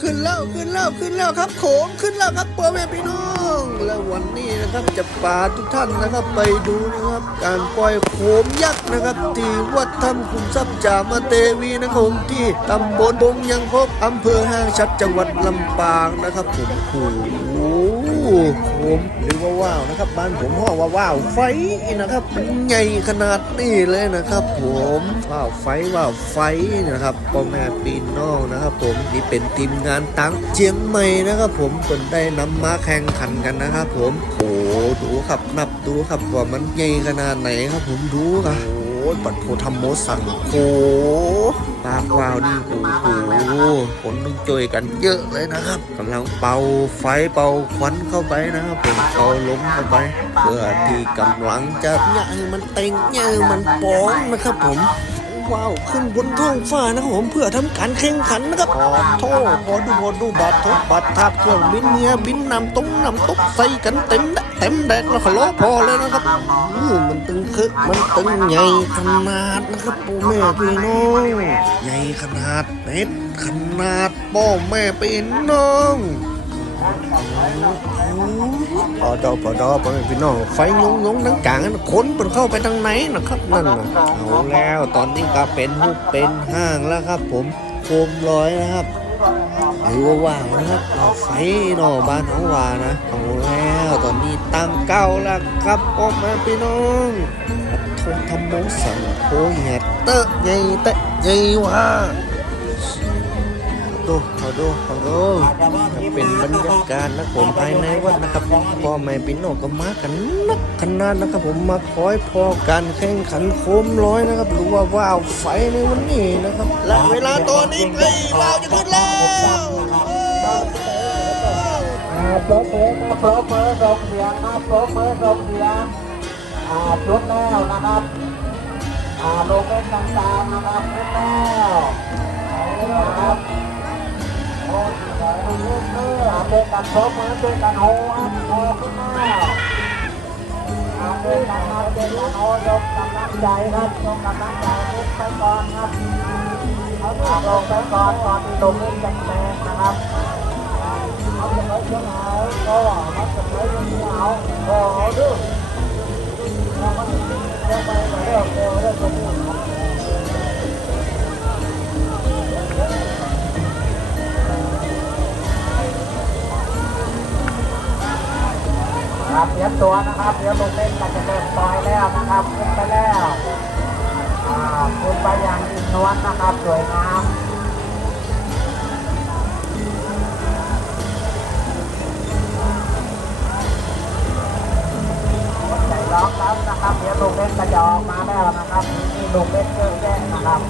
ขึ้นแล้วขึ้นแล้วขึ้นแล้วครับโขงขึ้นแล้วครับพ่อแม่พี่น้อง และวันนี้นะครับจะพาทุกท่านนะครับไปดูนะครับ การปล่อยโขมยักษ์นะครับที่วัดถ้ำขุนทรัพย์จามาเตวีนะครับที่ตำบลบงยังคบอำเภอห้างชัดจังหวัดลำปางนะครับผมโอ้ โหโขมหรือว่าว่าวนะครับ บ้านผมห้องว่าว่าวไฟนะครับมันใหญ่ขนาดนี้เลยนะครับ ผมว่าวไฟว่าวไฟนะครับพ่อแม่ปีน้องนะครับ ผมนี่เป็นทีมงานตังเชียงใหม่นะครับ ผมเปินได้นำมาแข่งขันกันนะครับ ผมโอ้ดูครับนับดูครับว่ามันใหญ่ขนาดไหนครับ ผมดูครับ ปัดโพธรรมโมสั่งโคตากวาวนี่โอ้โหคนต้องช่วยกันเยอะเลยนะครับกำลังเป่าไฟเป่าควันเข้าไปนะครับผมเป่าลมเข้าไป เพื่อที่กำลังจะย่างมันเต็งย่างมันป้องนะครับผม ว้าวขึ้นบนท้องฟ้านะครับผมเพื่อทำการแข่งขันนะครับขอโทษขอดูขอดูบัตรทบบัตรทับเครื่องบินเนี่ยบินนำตรงนำตกใส่กันเต็มเต็มแดกแล้วขล้อพอเลยนะครับอู้มันตึงคึกมันตึงใหญ่ขนาดนะครับพ่แม่พี่น้องใหญ่ขนาดเม็ดขนาดพ่อแม่พี่น้อง พอดอพอดอพอแม่พี่น้องไฟยงยงทั้งกลางนั้นขนมันเข้าไปทางไหนนะครับนั่นนะเอาแล้วตอนนี้ก็เป็นหุบเป็นห้างแล้วครับ ผมโคมลอยนะครับหรือว่าว่างนะครับเอาไฟนอบ้านของวานะเอาแล้วตอนนี้ตั้งเก้าแล้วครับพ่อแม่พี่น้องทงทำโมสังโคแหดเตะใหญ่เตะใหญ่ว่าดูขอดูขอดูเป็นบรรยากาศนะผมภายในวัดนะครับพ่อแม่พี่น้องก็มากันนักขนาดนะครับ ผมมาคอยพอการแข่งขันโคมร้อยนะครับหรือว่าว่าวไฟในวันนี้นะครับ และเวลาตอนนี้ใกล้ว่าวจะขึ้นแล้วปรบมือปรบมือส่งเสียงนะปรบมือส่งเสียงอ่าจุดแล้วนะครับอ่าลงเล่นต่างๆนะครับจุดแล้วนะครับ โอ้ยเล่นเล่นอาเล่นกันปรบมือเล่นกันโอ้ครับโอ้ขึ้นแล้วอ่าเล่นกันนะเล่นกันโอ้ยกกำลังใจครับยกกำลังใจลุกไปก่อนครับเอาลงไปก่อนก่อนที่ลงเล่นกันแรงนะครับเอาจะไปเชียงรายก็เอาจะไปเชียงรายก็เอาดูเราก็จะไปเรื่องเรื่องเองตรงนี้ครับเตรียม ตัวนะครับ เดี๋ยวลงเล่นกันจะเริ่มต่อยแล้วนะครับขึ้นไปแล้วอ่าขึ้นไปอย่างอินนวลนะครับสวยงามใจร้องครับนะครับ เดี๋ยวลูกเล่นกระจอกมาแล้วนะครับนี่ลูกเล่นเยอะแยะนะครับ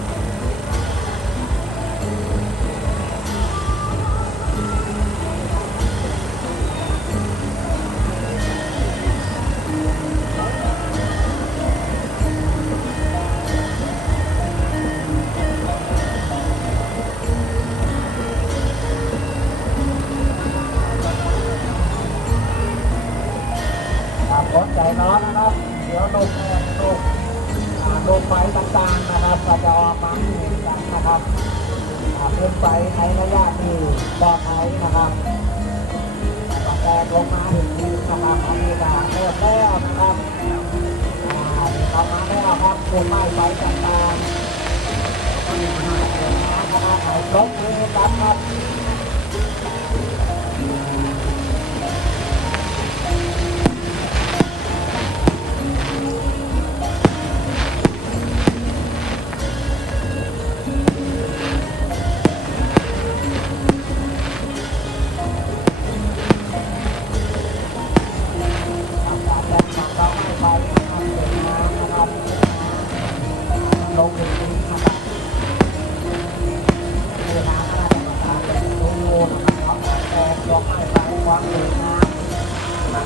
น้อนนะครับ เดี๋ยวลงแม่ลูกอ่าลูกไฟต่างๆนะครับก็จะมาเห็นกันนะครับอ่าขึ้นไปในระยะที่ปลอดภัยนะครับแต่ลงมาถึงพื้นนะครับอันนี้ก็เริ่มแล้วนะครับอ่าเข้ามาแล้ครับกลุ่มไม้ไฟต่างๆ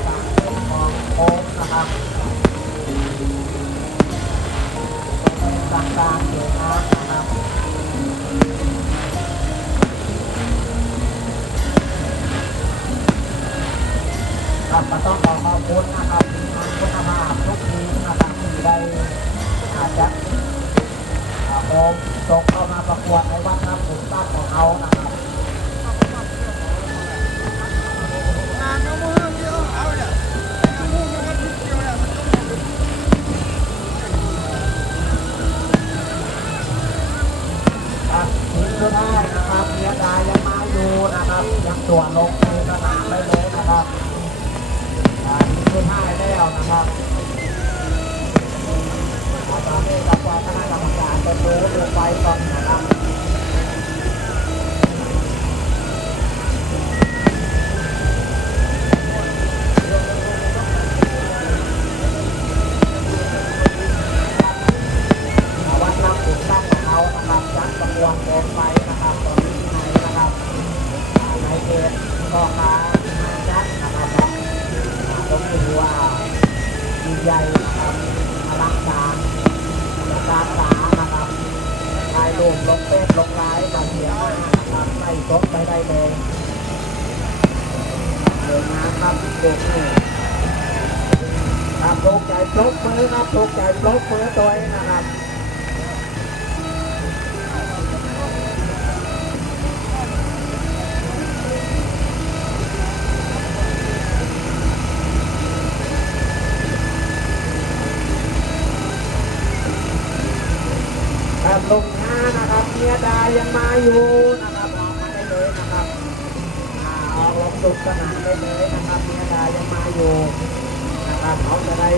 โค้งตรงกงต้องขอขนะครับทีมงามาทุกะครอาจจะโค้ตกเข้ามาประกวดในวัดน้ำผุนบ้านของเขานะครับ Mama. ตัวลงมือสนามได้เลยนะครับอ่านี่คือห้าแล้วนะครับ ใหญ่อลังการอลังกาตานะครับถ่ายรูปลงเฟซลงไลน์มาเสียมานะครับไม่ตกไปได้เลยเดินมาครับเด็กนี่ครับโปรใจปรบมือครับโปรใจปรบมือตัวเองนะครับ ครับลงหน้านะครับเมียดายังมาอยู่นะครับออกมาได้เลยนะครับอ่าออกลงสุดสนามได้เลยนะครับเมียดายังมาอยู่นะครับเขาจะได้